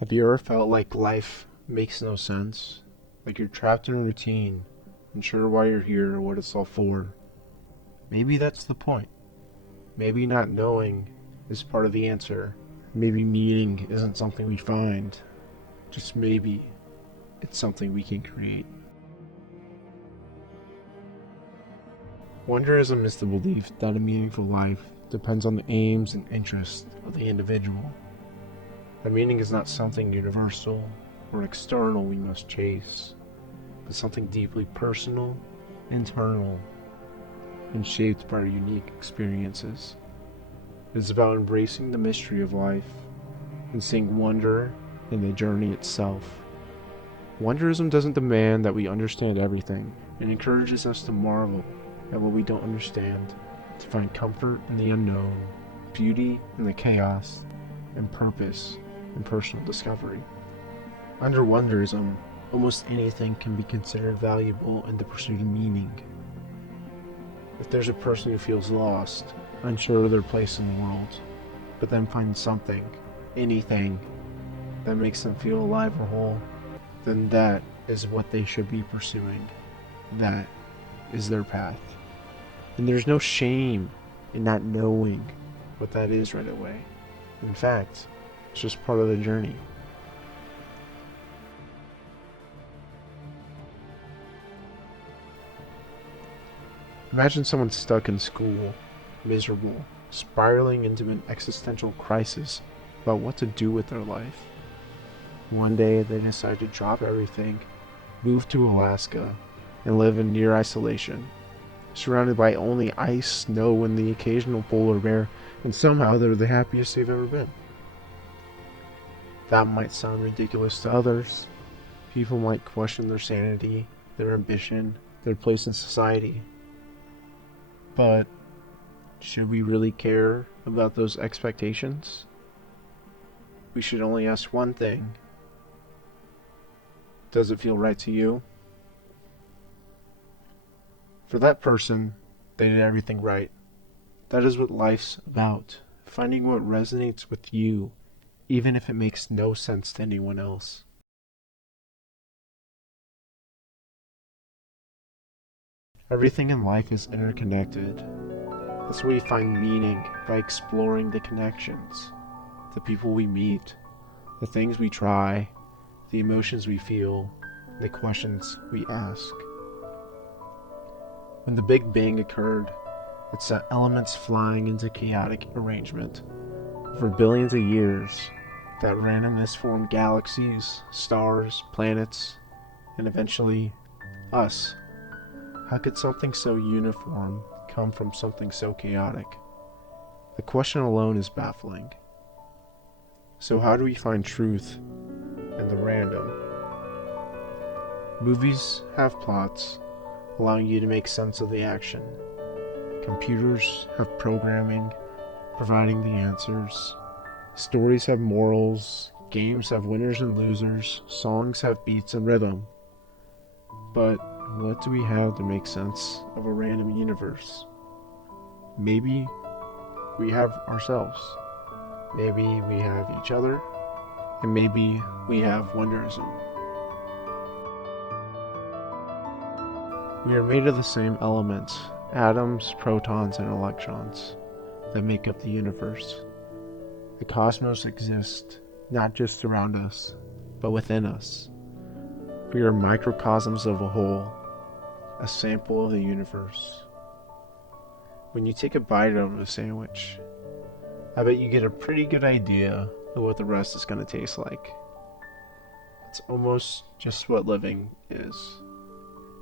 Have you ever felt like life makes no sense? Like you're trapped in a routine, unsure why you're here or what it's all for? Maybe that's the point. Maybe not knowing is part of the answer. Maybe meaning isn't something we find. Just maybe it's something we can create. Wonderism is the belief that a meaningful life depends on the aims and interests of the individual. That meaning is not something universal or external we must chase, but something deeply personal, internal, and shaped by our unique experiences. It is about embracing the mystery of life and seeing wonder in the journey itself. Wonderism doesn't demand that we understand everything. It encourages us to marvel at what we don't understand, to find comfort in the unknown, beauty in the chaos, and purpose in personal discovery. Under wonderism, almost anything can be considered valuable in the pursuit of meaning. If there's a person who feels lost, unsure of their place in the world, but then finds something, anything, that makes them feel alive or whole, then that is what they should be pursuing. That is their path. And there's no shame in not knowing what that is right away. In fact, it's just part of the journey. Imagine someone stuck in school, miserable, spiraling into an existential crisis about what to do with their life. One day they decide to drop everything, move to Alaska, and live in near isolation, surrounded by only ice, snow, and the occasional polar bear, and somehow they're the happiest they've ever been. That might sound ridiculous to others. People might question their sanity, their ambition, their place in society. But should we really care about those expectations? We should only ask one thing. Does it feel right to you? For that person, they did everything right. That is what life's about. Finding what resonates with you, even if it makes no sense to anyone else. Everything in life is interconnected. That's where we find meaning by exploring the connections, the people we meet, the things we try, the emotions we feel, the questions we ask. When the Big Bang occurred, it set elements flying into chaotic arrangement. For billions of years, that randomness formed galaxies, stars, planets, and eventually, us. How could something so uniform come from something so chaotic? The question alone is baffling. So how do we find truth in the random? Movies have plots, allowing you to make sense of the action. Computers have programming, providing the answers. Stories have morals, games have winners and losers, songs have beats and rhythm. But what do we have to make sense of a random universe? Maybe we have ourselves. Maybe we have each other. And maybe we have wonderism. We are made of the same elements, atoms, protons, and electrons, that make up the universe. The cosmos exists not just around us, but within us. We are microcosms of a whole, a sample of the universe. When you take a bite out of a sandwich, I bet you get a pretty good idea of what the rest is going to taste like. It's almost just what living is.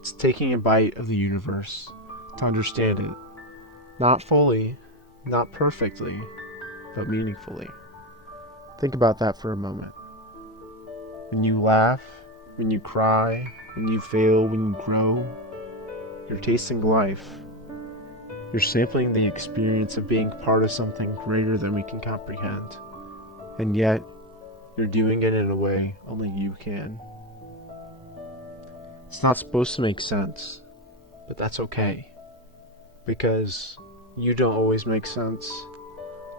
It's taking a bite of the universe to understand it. Not fully, not perfectly, but meaningfully. Think about that for a moment. When you laugh, when you cry, when you fail, when you grow, you're tasting life. You're sampling the experience of being part of something greater than we can comprehend. And yet, you're doing it in a way only you can. It's not supposed to make sense, but that's okay. Because you don't always make sense.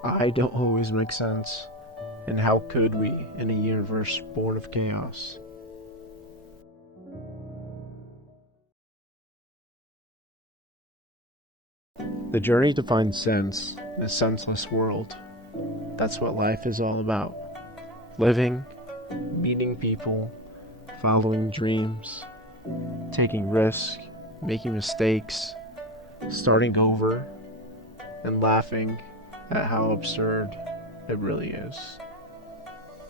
I don't always make sense. And how could we in a universe born of chaos? The journey to find sense in a senseless world. That's what life is all about. Living, meeting people, following dreams, taking risks, making mistakes, starting over, and laughing at how absurd it really is.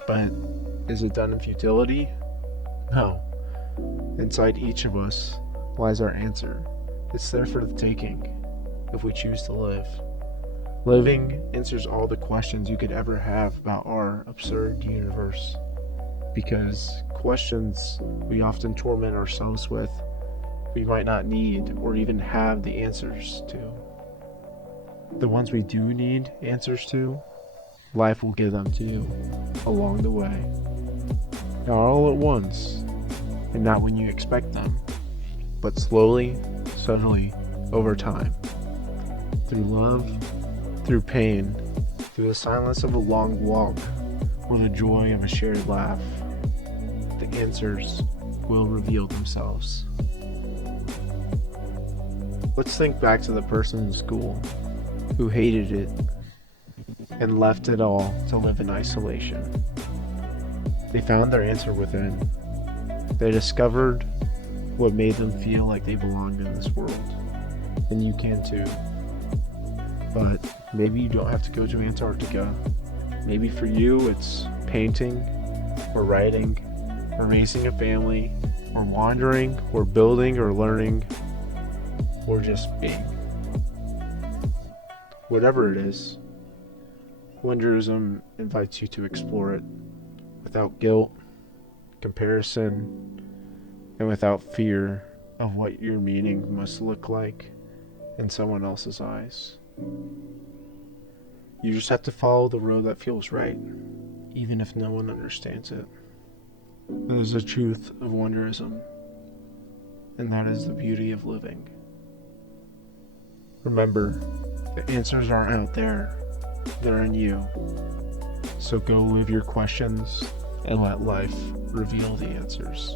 But is it done in futility? No. Inside each of us lies our answer. It's there for the taking, if we choose to live. Living answers all the questions you could ever have about our absurd universe. Because questions we often torment ourselves with, we might not need or even have the answers to. The ones we do need answers to, life will give them to you along the way. Not all at once, and not when you expect them, but slowly, subtly, over time. Through love, through pain, through the silence of a long walk, or the joy of a shared laugh, the answers will reveal themselves. Let's think back to the person in school who hated it and left it all to live in isolation. They found their answer within. They discovered what made them feel like they belonged in this world. And you can too. But maybe you don't have to go to Antarctica. Maybe for you it's painting, or writing, or raising a family, or wandering, or building, or learning, or just being. Whatever it is, Wonderism invites you to explore it without guilt, comparison, and without fear of what your meaning must look like in someone else's eyes. You just have to follow the road that feels right, even if no one understands it. That is the truth of Wonderism, and that is the beauty of living. Remember, the answers aren't out there, they're in you. So go live your questions and let life reveal the answers.